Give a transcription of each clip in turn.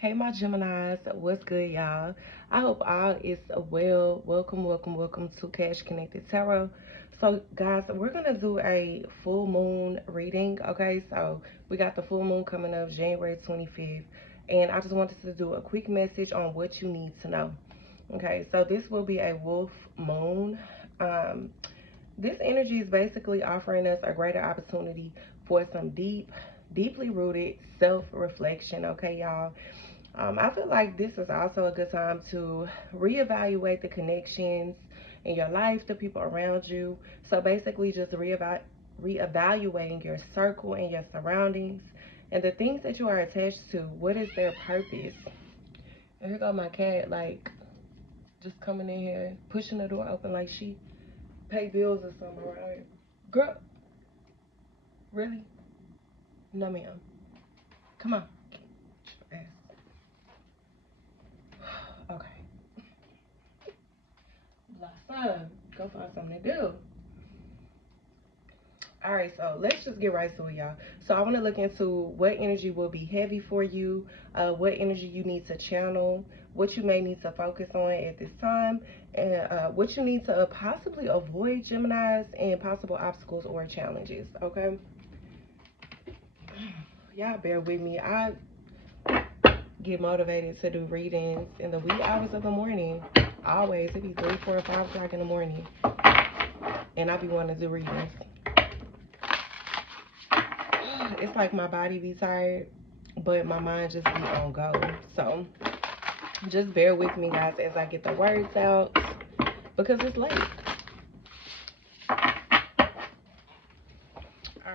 Hey my Geminis, what's good y'all? I hope all is well. Welcome to Cash Connected Tarot. So guys, we're gonna do a full moon reading. Okay, so we got the full moon coming up January 25th, and I just wanted to do a quick message on what you need to know. Okay, so this will be a wolf moon. um this energy is basically offering us a greater opportunity for some deeply rooted self-reflection. Okay, y'all. I feel like this is also a good time to reevaluate the connections in your life, the people around you. So basically, just reevaluating your circle and your surroundings and the things that you are attached to. What is their purpose? And here go my cat, like just coming in here, pushing the door open like she pay bills or something, right? Girl, really? No, ma'am. Come on. Okay. Blossom, go find something to do. All right, so let's just get right to it, y'all. So I want to look into what energy will be heavy for you, what energy you need to channel, what you may need to focus on at this time, and what you need to possibly avoid, Geminis, and possible obstacles or challenges. Okay, y'all bear with me. I get motivated to do readings in the wee hours of the morning. Always, it be 3, 4, 5 o'clock in the morning, and I be wanting to do readings. It's like my body be tired, but my mind just be on go. So just bear with me, guys, as I get the words out because it's late. All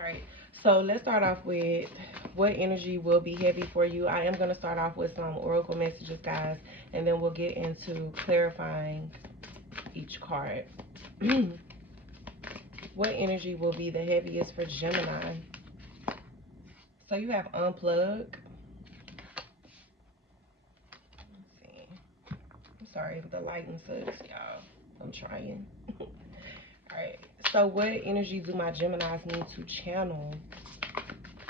right, so let's start off with what energy will be heavy for you. I am going to start off with some oracle messages, guys, and then we'll get into clarifying each card. What energy will be the heaviest for Gemini? So you have unplug. Let's see. I'm sorry, the lighting sucks, y'all. I'm trying. All right. So what energy do my Geminis need to channel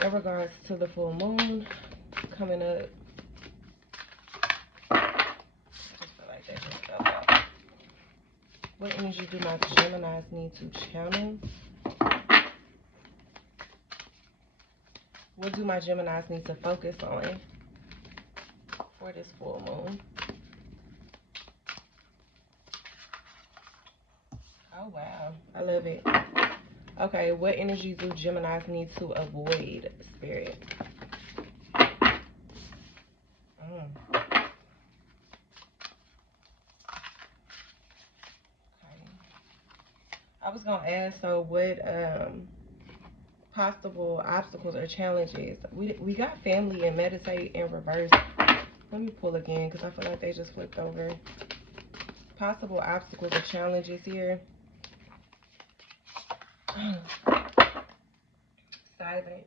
in regards to the full moon coming up? I just feel like that just fell out. What energy do my Geminis need to channel? What do my Geminis need to focus on for this full moon? Oh, wow. I love it. Okay, what energy do Geminis need to avoid, Spirit? Okay. I was going to ask, so what possible obstacles or challenges? We got family and meditate in reverse. Let me pull again because I feel like they just flipped over. Possible obstacles or challenges here. Silent.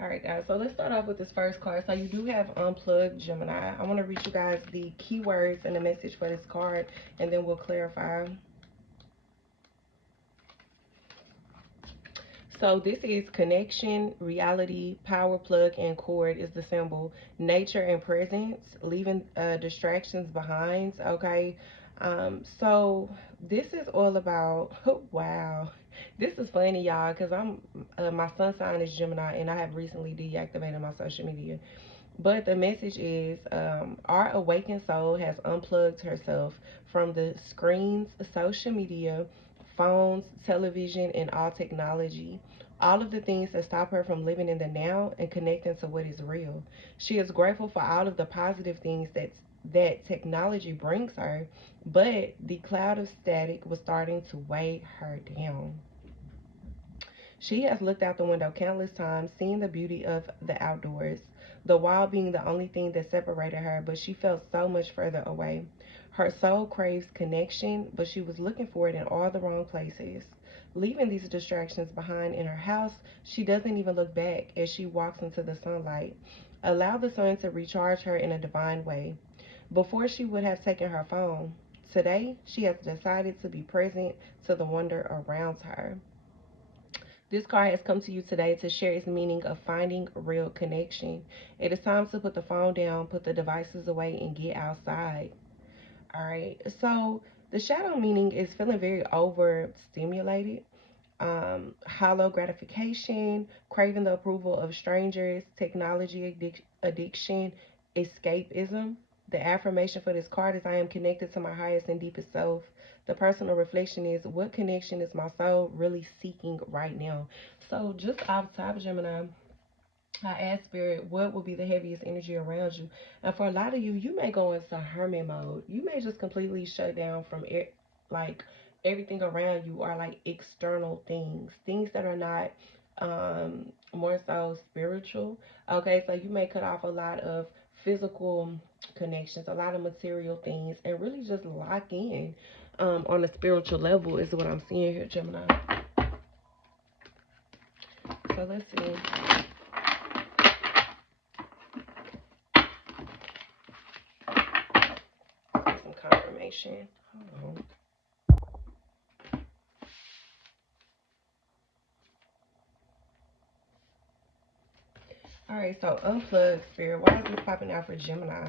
All right, guys, so let's start off with this first card. So you do have unplugged, Gemini. I want to read you guys the keywords and the message for this card, and then we'll clarify. So this is connection, reality, power plug, and cord is the symbol. Nature and presence, leaving distractions behind, okay? So this is all about, wow. This is funny, y'all, because my sun sign is Gemini, and I have recently deactivated my social media. But the message is, our awakened soul has unplugged herself from the screens, social media, phones, television, and all technology. All of the things that stop her from living in the now and connecting to what is real. She is grateful for all of the positive things that technology brings her, but the cloud of static was starting to weigh her down. She has looked out the window countless times, seeing the beauty of the outdoors, the wild being the only thing that separated her, but she felt so much further away. Her soul craves connection, but she was looking for it in all the wrong places. Leaving these distractions behind in her house, she doesn't even look back as she walks into the sunlight. Allow the sun to recharge her in a divine way. Before she would have taken her phone Today, she has decided to be present to the wonder around her. This card has come to you today to share its meaning of finding real connection. It is time to put the phone down, put the devices away, and get outside. All right. So the shadow meaning is feeling very overstimulated, hollow gratification, craving the approval of strangers, technology addiction, escapism. The affirmation for this card is I am connected to my highest and deepest self. The personal reflection is what connection is my soul really seeking right now? So just off top, Gemini, I asked Spirit, what will be the heaviest energy around you? And for a lot of you, you may go into hermit mode. You may just completely shut down from it, like everything around you are like external things, things that are not more so spiritual. Okay, so you may cut off a lot of physical connections, a lot of material things, and really just lock in on a spiritual level is what I'm seeing here, Gemini. So let's see. Some confirmation. Hold on. All right, so unplug, Spirit. Why is this popping out for Gemini?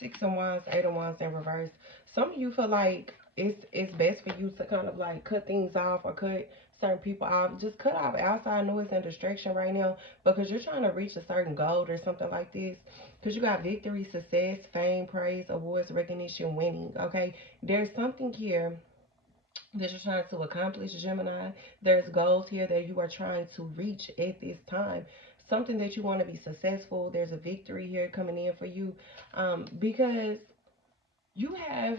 6 of Wands, 8 of Wands in reverse. Some of you feel like it's best for you to kind of like cut things off or cut certain people off. Just cut off outside noise and distraction right now because you're trying to reach a certain goal or something like this. Because you got victory, success, fame, praise, awards, recognition, winning. Okay, there's something here that you're trying to accomplish, Gemini. There's goals here that you are trying to reach at this time. Something that you want to be successful. There's a victory here coming in for you, because you have,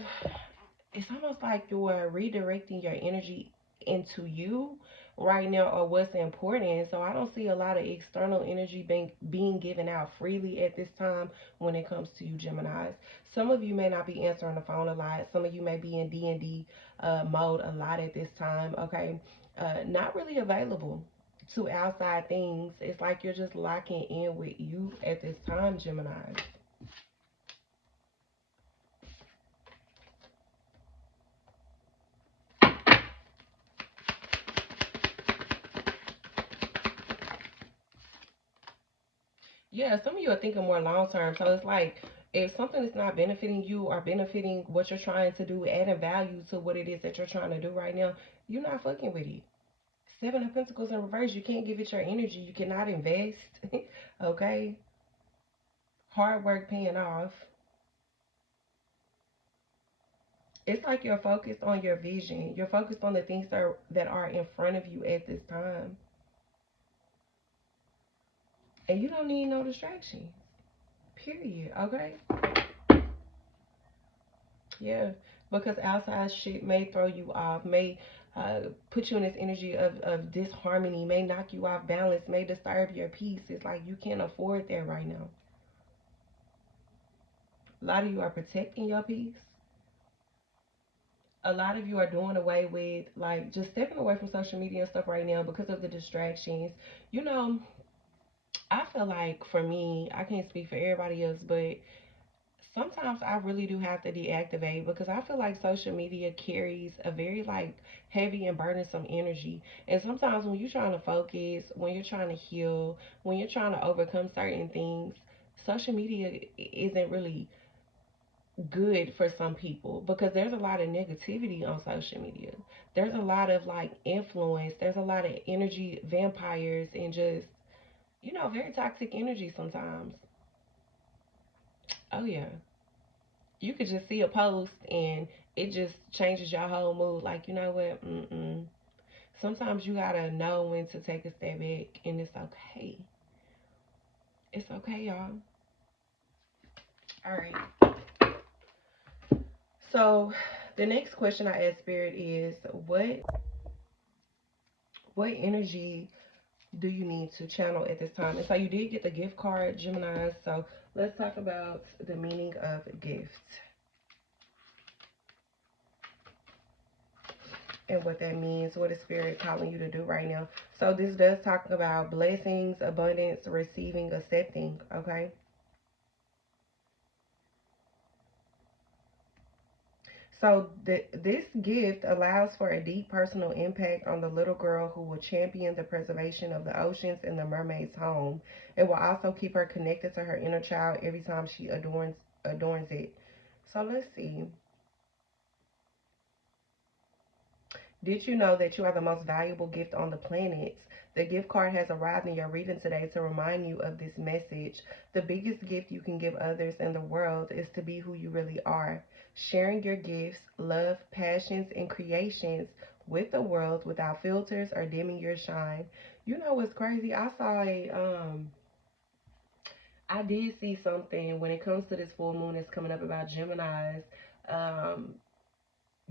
it's almost like you're redirecting your energy into you right now or what's important. So I don't see a lot of external energy being given out freely at this time when it comes to you, Geminis. Some of you may not be answering the phone a lot. Some of you may be in D&D mode a lot at this time, okay? Not really available to outside things. It's like you're just locking in with you at this time, Geminis. Yeah, some of you are thinking more long term. So it's like if something is not benefiting you or benefiting what you're trying to do, adding value to what it is that you're trying to do right now, you're not fucking with it. 7 of Pentacles in reverse, you can't give it your energy. You cannot invest. Okay? Hard work paying off. It's like you're focused on your vision. You're focused on the things that are in front of you at this time. And you don't need no distraction. Period. Okay? Yeah, because outside shit may throw you off, may put you in this energy of disharmony, may knock you off balance, may disturb your peace. It's like you can't afford that right now. A lot of you are protecting your peace. A lot of you are doing away with, like, just stepping away from social media and stuff right now because of the distractions. You know, I feel like for me, I can't speak for everybody else, but sometimes I really do have to deactivate because I feel like social media carries a very like heavy and burdensome energy. And sometimes when you're trying to focus, when you're trying to heal, when you're trying to overcome certain things, social media isn't really good for some people because there's a lot of negativity on social media. There's a lot of like influence, there's a lot of energy vampires and just, very toxic energy sometimes. Oh yeah. You could just see a post and it just changes your whole mood. Like, you know what? Sometimes you gotta know when to take a step back, and it's okay. It's okay, y'all. All right. So, the next question I asked Spirit is, what energy do you need to channel at this time? And so you did get the gift card, Gemini. So let's talk about the meaning of gift and what that means, what is Spirit calling you to do right now. So this does talk about blessings, abundance, receiving, accepting, okay? So this gift allows for a deep personal impact on the little girl who will champion the preservation of the oceans and the mermaid's home. It will also keep her connected to her inner child every time she adorns it. So let's see. Did you know that you are the most valuable gift on the planet? The gift card has arrived in your reading today to remind you of this message. The biggest gift you can give others in the world is to be who you really are. Sharing your gifts, love, passions, and creations with the world without filters or dimming your shine. You know what's crazy? I did see something when it comes to this full moon that's coming up about Geminis. Um,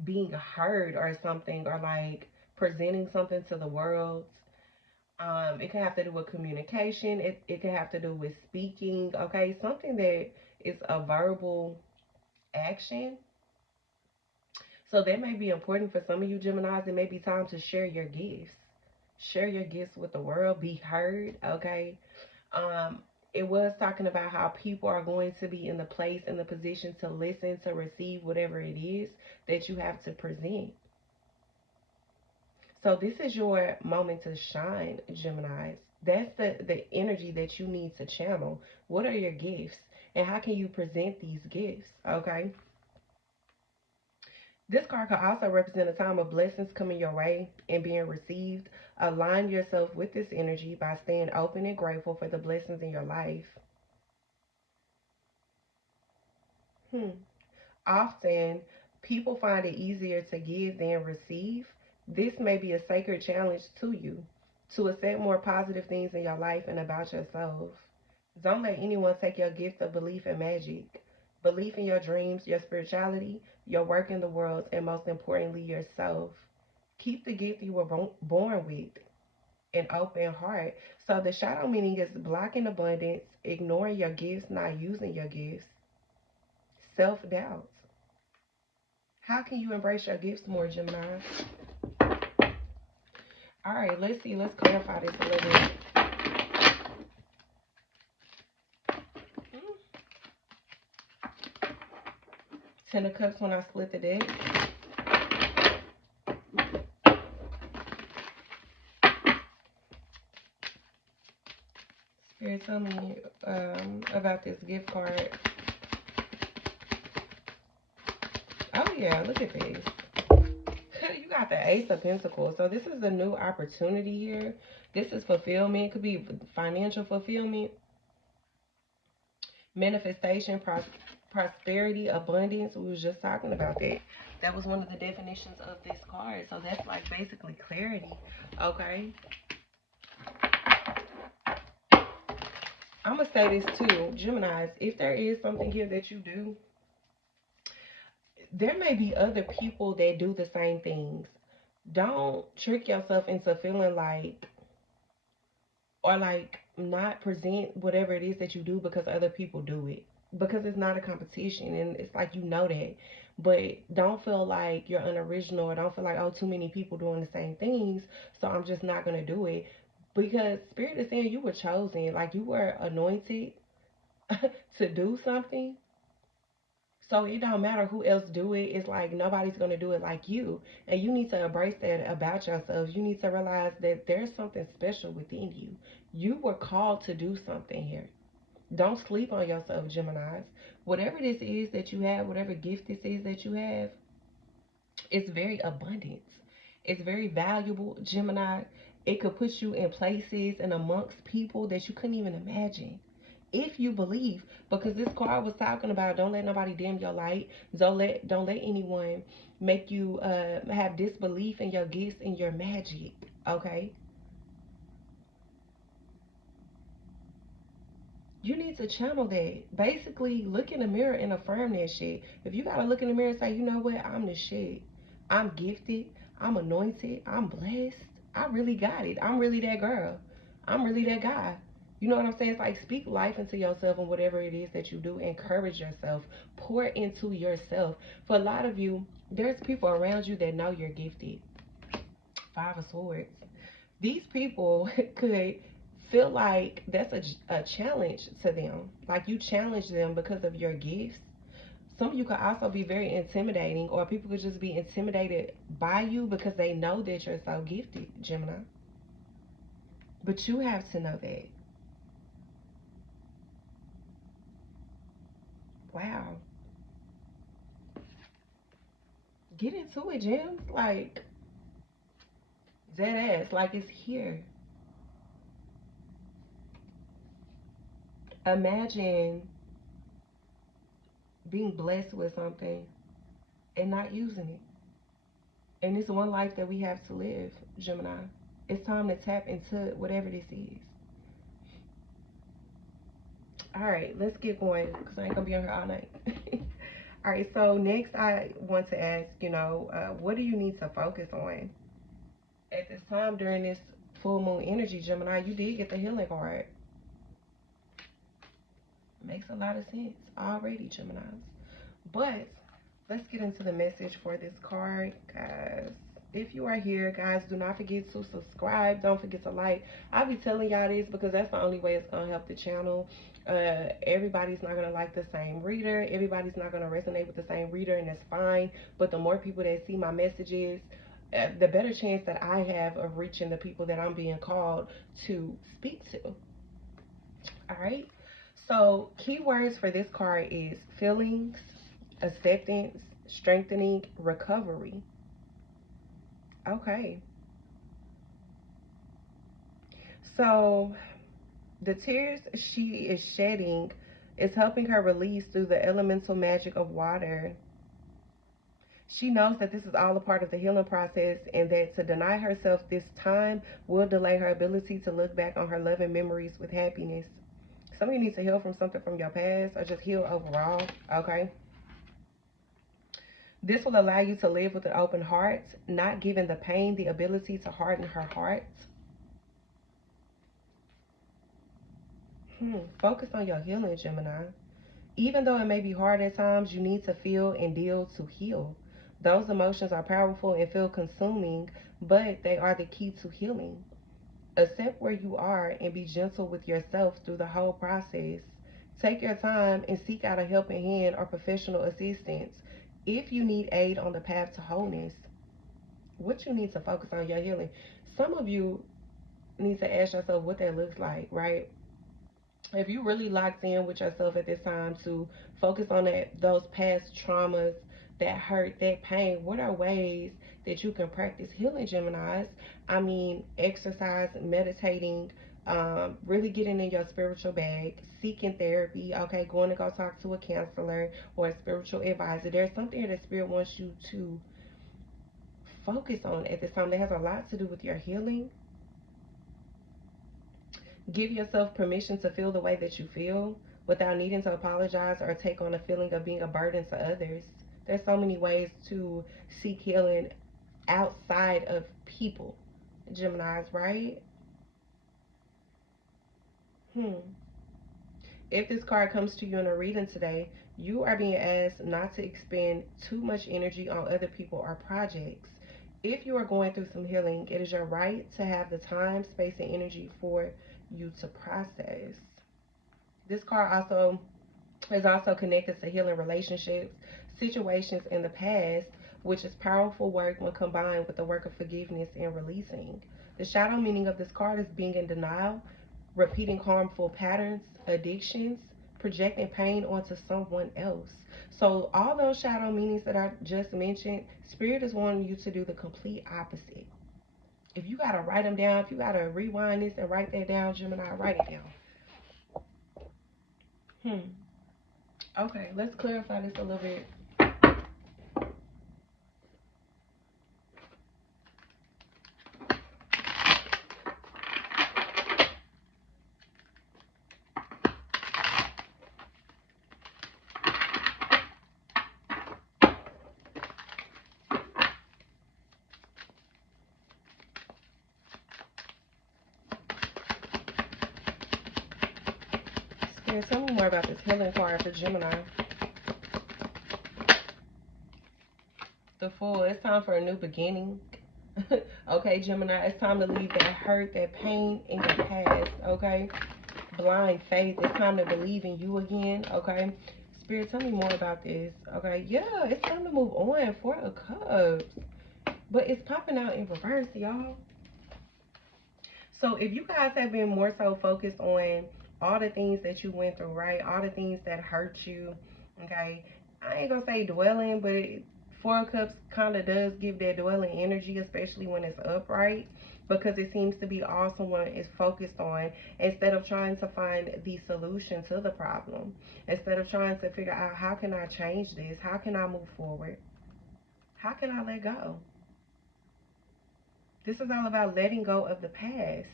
being heard or something, or like presenting something to the world. It can have to do with communication. It can have to do with speaking. Okay, something that is a verbal action. So that may be important for some of you Geminis. It may be time to share your gifts. Share your gifts with the world. Be heard. Okay. Um, it was talking about how people are going to be in the place, in the position to listen, to receive whatever it is that you have to present. So this is your moment to shine, Geminis. That's the energy that you need to channel. What are your gifts? And how can you present these gifts? Okay. This card could also represent a time of blessings coming your way and being received. Align yourself with this energy by staying open and grateful for the blessings in your life. Hmm. Often, people find it easier to give than receive. This may be a sacred challenge to you to accept more positive things in your life and about yourself. Don't let anyone take your gift of belief and magic. Belief in your dreams, your spirituality, your work in the world, and most importantly, yourself. Keep the gift you were born with, an open heart. So the shadow meaning is blocking abundance, ignoring your gifts, not using your gifts, self-doubt. How can you embrace your gifts more, Gemini? All right, let's see. Let's clarify this a little bit. Ten of Cups when I split the deck. Spirit, tell me about this gift card. Oh, yeah, look at this. You got the Ace of Pentacles. So this is a new opportunity here. This is fulfillment. It could be financial fulfillment, manifestation, prosperity, abundance. We was just talking about that. That was one of the definitions of this card. So that's like basically clarity. Okay. I'm going to say this too, Geminis. If there is something here that you do, there may be other people that do the same things. Don't trick yourself into feeling like, or like not present whatever it is that you do because other people do it, because it's not a competition, and it's like, you know that. But don't feel like you're unoriginal, or don't feel like, oh, too many people doing the same things, so I'm just not gonna do it. Because Spirit is saying you were chosen, like you were anointed to do something. So it don't matter who else do it. It's like nobody's gonna do it like you. And you need to embrace that about yourself. You need to realize that there's something special within you. You were called to do something here. Don't sleep on yourself, Geminis. Whatever this is that you have, whatever gift this is that you have, it's very abundant. It's very valuable, Gemini. It could put you in places and amongst people that you couldn't even imagine, if you believe. Because this card was talking about, don't let nobody dim your light. Don't let anyone make you have disbelief in your gifts and your magic. Okay. You need to channel that. Basically, look in the mirror and affirm that shit. If you gotta look in the mirror and say, you know what, I'm the shit. I'm gifted. I'm anointed. I'm blessed. I really got it. I'm really that girl. I'm really that guy. You know what I'm saying? It's like speak life into yourself and whatever it is that you do. Encourage yourself. Pour into yourself. For a lot of you, there's people around you that know you're gifted. Five of Swords. These people could feel like that's a challenge to them. Like you challenge them because of your gifts. Some of you could also be very intimidating, or people could just be intimidated by you because they know that you're so gifted, Gemini. But you have to know that. Wow. Get into it, Gems. Like, dead ass. Like, it's here. Imagine being blessed with something and not using it. And it's one life that we have to live, Gemini. It's time to tap into whatever this is. All right, let's get going because I ain't gonna be on here all night. All right, so next I want to ask, what do you need to focus on at this time during this full moon energy, Gemini? You did get the healing card. Makes a lot of sense already, Geminis. But let's get into the message for this card, guys. If you are here, guys, do not forget to subscribe. Don't forget to like. I'll be telling y'all this because that's the only way it's going to help the channel. Everybody's not going to like the same reader. Everybody's not going to resonate with the same reader, and that's fine. But the more people that see my messages, the better chance that I have of reaching the people that I'm being called to speak to. All right? So, keywords for this card is feelings, acceptance, strengthening, recovery. Okay. So, the tears she is shedding is helping her release through the elemental magic of water. She knows that this is all a part of the healing process and that to deny herself this time will delay her ability to look back on her loving memories with happiness. Some of you need to heal from something from your past or just heal overall, okay? This will allow you to live with an open heart, not giving the pain the ability to harden her heart. Focus on your healing, Gemini. Even though it may be hard at times, you need to feel and deal to heal. Those emotions are powerful and feel consuming, but they are the key to healing. Accept where you are and be gentle with yourself through the whole process. Take your time and seek out a helping hand or professional assistance if you need aid on the path to wholeness. What you need to focus on your healing. Some of you need to ask yourself what that looks like, right? If you really locked in with yourself at this time to focus on those past traumas, that hurt, that pain, what are ways that you can practice healing, Geminis? I mean, exercise, meditating, really getting in your spiritual bag, seeking therapy, okay, going to go talk to a counselor or a spiritual advisor. There's something that Spirit wants you to focus on at this time that has a lot to do with your healing. Give yourself permission to feel the way that you feel without needing to apologize or take on a feeling of being a burden to others. There's so many ways to seek healing outside of people, Geminis, right? If this card comes to you in a reading today, you are being asked not to expend too much energy on other people or projects. If you are going through some healing, it is your right to have the time, space, and energy for you to process. This card also is also connected to healing relationships, situations in the past, which is powerful work when combined with the work of forgiveness and releasing. The shadow meaning of this card is being in denial, repeating harmful patterns, addictions, projecting pain onto someone else. So all those shadow meanings that I just mentioned, Spirit is wanting you to do the complete opposite. If you got to write them down, if you got to rewind this and write that down, Gemini, write it down. Okay, let's clarify this a little bit. Yeah, tell me more about this healing card for Gemini. The Fool. It's time for a new beginning. Okay, Gemini, it's time to leave that hurt, that pain in your past. Okay, blind faith. It's time to believe in you again. Okay, Spirit, tell me more about this. Okay, yeah, it's time to move on. Four of Cups, but it's popping out in reverse, y'all. So if you guys have been more so focused on all the things that you went through, right? All the things that hurt you, okay? I ain't gonna say dwelling, but Four of Cups kind of does give that dwelling energy, especially when it's upright, because it seems to be all someone is focused on instead of trying to find the solution to the problem. Instead of trying to figure out how can I change this? How can I move forward? How can I let go? This is all about letting go of the past,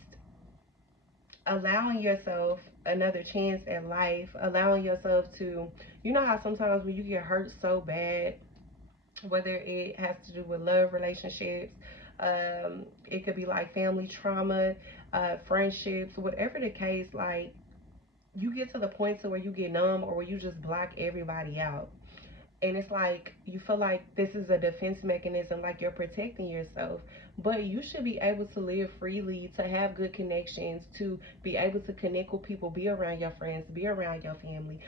allowing yourself another chance at life, allowing yourself to, you know how sometimes when you get hurt so bad, whether it has to do with love relationships, it could be like family trauma, friendships, whatever the case, like you get to the point to where you get numb or where you just block everybody out. And it's like you feel like this is a defense mechanism, like you're protecting yourself, but you should be able to live freely, to have good connections, to be able to connect with people, be around your friends, be around your family,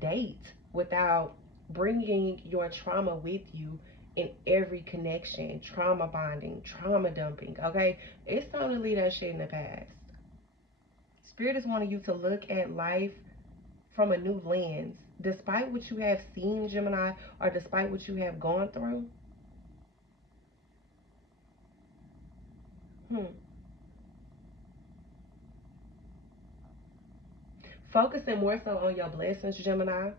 date without bringing your trauma with you in every connection. Trauma bonding, trauma dumping. Okay, it's time to leave that shit in the past. Spirit is wanting you to look at life from a new lens. Despite what you have seen, Gemini, or despite what you have gone through, hmm, focusing more so on your blessings, Gemini,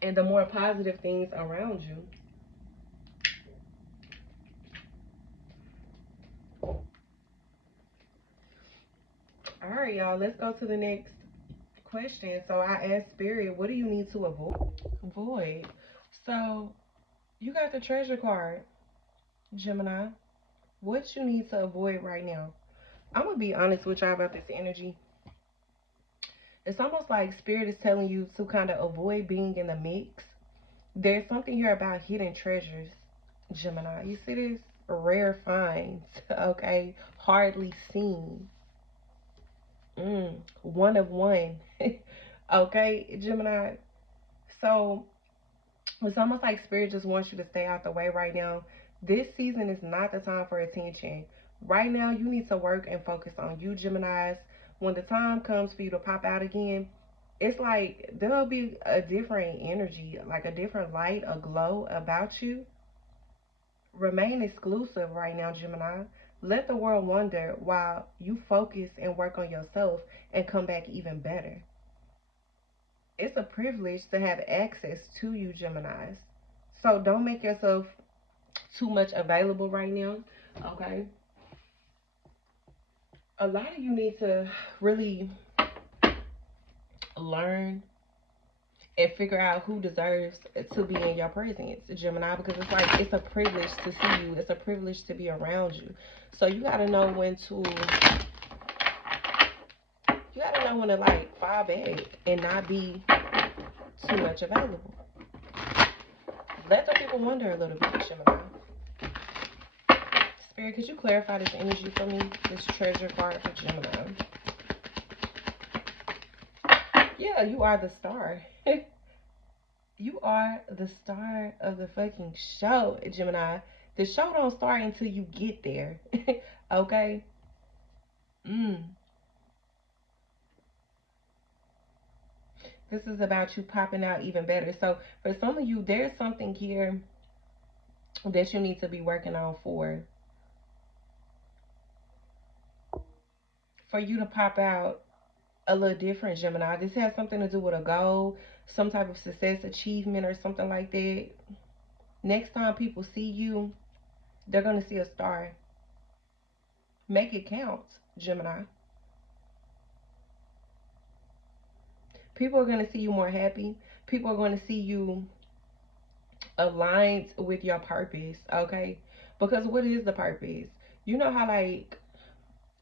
and the more positive things around you. All right, y'all, let's go to the next question. So I asked Spirit, what do you need to avoid? So you got the treasure card, Gemini. What you need to avoid right now? I'm gonna be honest with y'all about this energy. It's almost like Spirit is telling you to kind of avoid being in the mix. There's something here about hidden treasures, Gemini. You see this? Rare finds, okay? Hardly seen. One of one. Okay, Gemini. So it's almost like Spirit just wants you to stay out the way right now. This season is not the time for attention. Right now, you need to work and focus on you, Geminis. When the time comes for you to pop out again, it's like there'll be a different energy, like a different light, a glow about you. Remain exclusive right now, Gemini. Let the world wonder while you focus and work on yourself and come back even better. It's a privilege to have access to you, Geminis. So don't make yourself too much available right now, okay? A lot of you need to really learn and figure out who deserves to be in your presence, Gemini, because it's like it's a privilege to see you. It's a privilege to be around you. So you gotta know when to like fall back and not be too much available. Let the people wonder a little bit, Gemini. Spirit, could you clarify this energy for me? This treasure card for Gemini. Yeah, you are the star. You are the star of the fucking show, Gemini. The show don't start until you get there. Okay? This is about you popping out even better. So for some of you, there's something here that you need to be working on for you to pop out a little different, Gemini. This has something to do with a goal, some type of success, achievement, or something like that. Next time people see you, they're going to see a star. Make it count, Gemini. People are going to see you more happy. People are going to see you aligned with your purpose, okay? Because what is the purpose? You know how, like,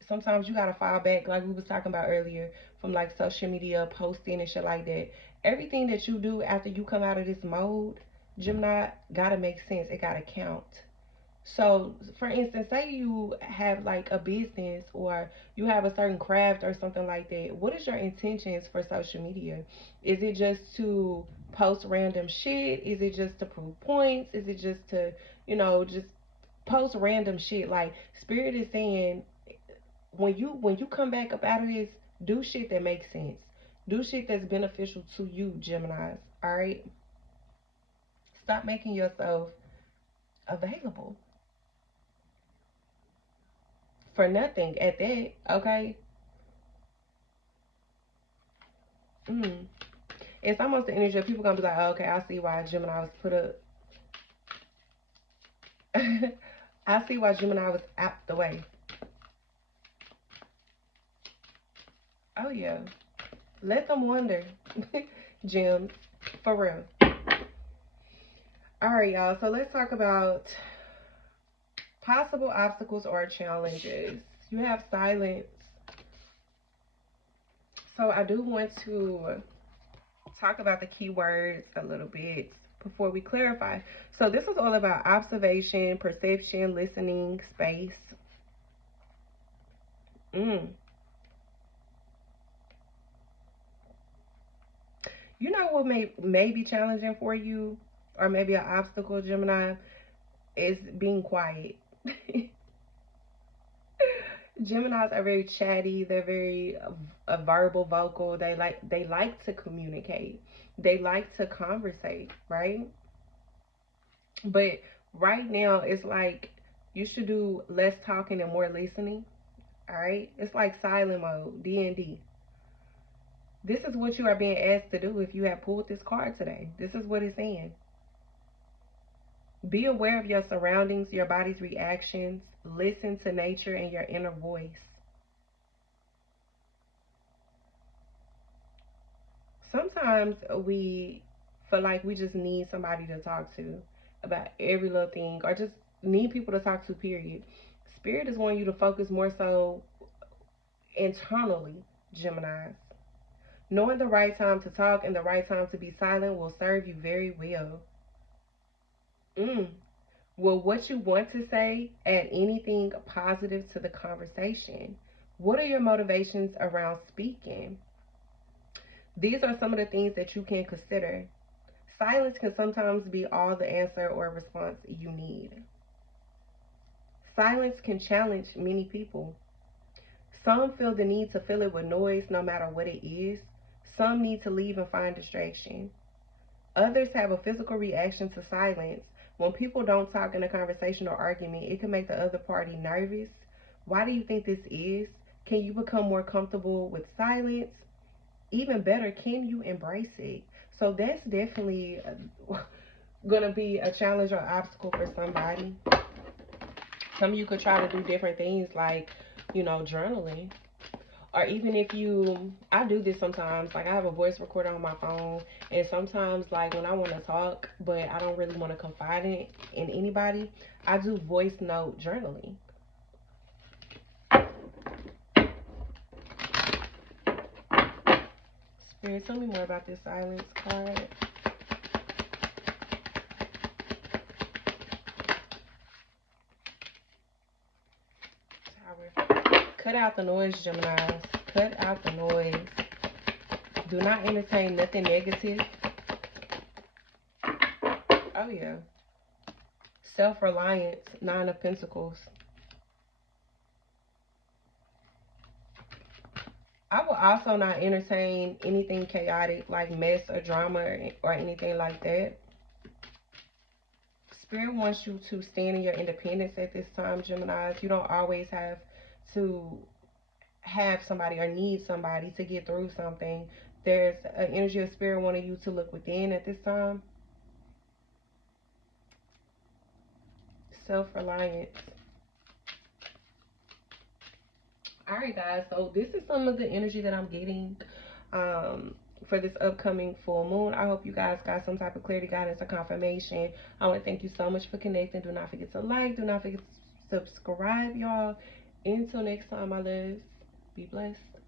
sometimes you gotta fall back, like we was talking about earlier, from like social media posting and shit like that. Everything that you do after you come out of this mode, Gemini, gotta make sense. It gotta count. So, for instance, say you have like a business or you have a certain craft or something like that. What is your intentions for social media? Is it just to post random shit? Is it just to prove points? Is it just to, just post random shit? Like Spirit is saying, when you come back up out of this, do shit that makes sense. Do shit that's beneficial to you, Geminis. All right. Stop making yourself available for nothing at that. Okay. Mm. It's almost the energy of people gonna be like, oh, okay, I see why Gemini was put up. I see why Gemini was out the way. Oh yeah. Let them wonder. Gems. For real. Alright, y'all. So let's talk about possible obstacles or challenges. You have silence. So I do want to talk about the keywords a little bit before we clarify. So this is all about observation, perception, listening, space. You know what may be challenging for you, or maybe an obstacle, Gemini, is being quiet. Geminis are very chatty. They're very verbal, vocal. They like to communicate. They like to conversate, right? But right now, it's like you should do less talking and more listening. All right, it's like silent mode, D&D. This is what you are being asked to do if you have pulled this card today. This is what it's saying. Be aware of your surroundings, your body's reactions. Listen to nature and your inner voice. Sometimes we feel like we just need somebody to talk to about every little thing, or just need people to talk to, period. Spirit is wanting you to focus more so internally, Geminis. Knowing the right time to talk and the right time to be silent will serve you very well. Will what you want to say add anything positive to the conversation? What are your motivations around speaking? These are some of the things that you can consider. Silence can sometimes be all the answer or response you need. Silence can challenge many people. Some feel the need to fill it with noise no matter what it is. Some need to leave and find distraction. Others have a physical reaction to silence. When people don't talk in a conversation or argument, it can make the other party nervous. Why do you think this is? Can you become more comfortable with silence? Even better, can you embrace it? So that's definitely going to be a challenge or obstacle for somebody. Some of you could try to do different things like, journaling. Or even if I do this sometimes, like I have a voice recorder on my phone, and sometimes like when I want to talk, but I don't really want to confide in anybody, I do voice note journaling. Spirit, tell me more about this silence card. Cut out the noise, Geminis. Cut out the noise. Do not entertain nothing negative. Oh, yeah. Self-reliance, Nine of Pentacles. I will also not entertain anything chaotic like mess or drama or anything like that. Spirit wants you to stand in your independence at this time, Geminis. You don't always have to have somebody or need somebody to get through something. There's an energy of Spirit wanting you to look within at this time. Self-reliance. Alright, guys, so this is some of the energy that I'm getting for this upcoming full moon. I hope you guys got some type of clarity, guidance, or confirmation. I want to thank you so much for connecting. Do not forget to like. Do not forget to subscribe, y'all. Until next time, my loves, be blessed.